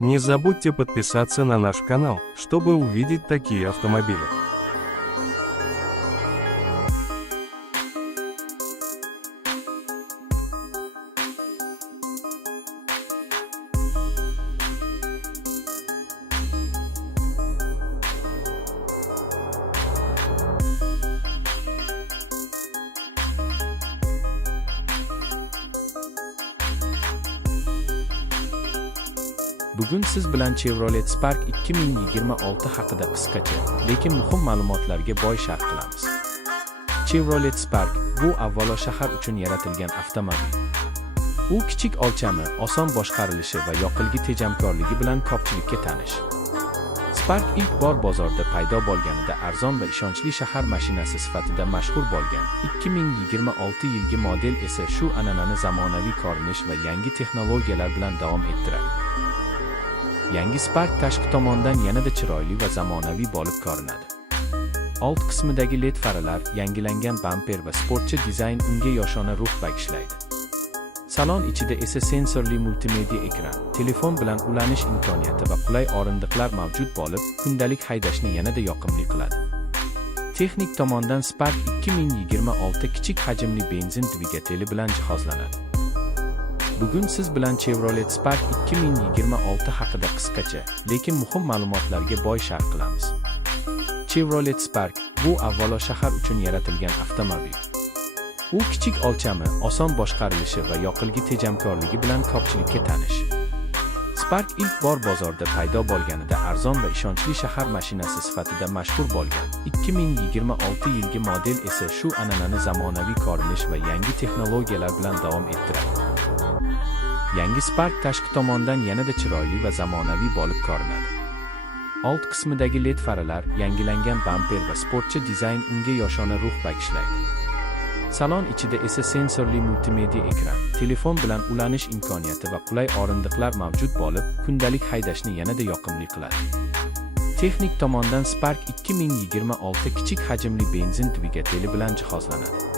Не забудьте подписаться на наш канал, чтобы увидеть такие автомобили. Bugun siz bilan Chevrolet Spark 2026 haqida qisqacha, lekin muhim ma'lumotlarga boy sharh qilamiz. Chevrolet Spark bu avvalo shahar uchun yaratilgan avtomobil. U kichik o'lchami, oson boshqarilishi va yoqilg'i tejamkorligi bilan ko'pchilikka tanish. Spark ilk bor bozorda paydo bo'lganida arzon va ishonchli shahar mashinasi sifatida mashhur bo'lgan. 2026 yilgi model esa shu an'anani zamonaviy ko'rinish va yangi texnologiyalar bilan davom ettiradi. Yangi Spark tashqi tomondan yanada chiroyli va zamonaviy bo'lib ko'rinadi. Old qismidagi LED faralar, yangilangan bamper va sportcha dizayn unga yoshona ruh bag'ishlaydi. Salon ichida esa sensorli multimedia ekran, telefon bilan ulanish imkoniyati va qulay o'rindiqlar mavjud bo'lib, kundalik haydashni yanada yoqimli qiladi. Texnik tomondan Spark 2026 kichik hajmli benzin dvigateli bilan jihozlanadi. Bugun siz bilan Chevrolet Spark 2026 haqida qisqacha, lekin muhim ma'lumotlarga boy sharh qilamiz. Chevrolet Spark bu avvalo shahar uchun yaratilgan avtomobil. U kichik o'lchami, oson boshqarilishi va yoqilg'i tejamkorligi bilan ko'pchilikka tanish. Spark ilk bor bozorda paydo bo'lganida arzon va ishonchli shahar mashinasi sifatida mashhur bo'lgan. 2026 yilgi model esa shu an'anani zamonaviy ko'rinish va yangi texnologiyalar bilan davom ettiradi. Yangi Spark tashqi tomondan yanada chiroyli va zamonaviy bo'lib ko'rinadi. Old qismidagi LED faralar, yangilangan bamper va sportcha dizayn unga yoshona ruh bag'ishlaydi. Salon ichida esa sensorli multimedia ekran, telefon bilan ulanish imkoniyati va qulay o'rindiqlar mavjud bo'lib, kundalik haydashni yanada yoqimli qiladi. Texnik tomondan Spark 2026 kichik hajmli benzin dvigateli bilan jihozlanadi.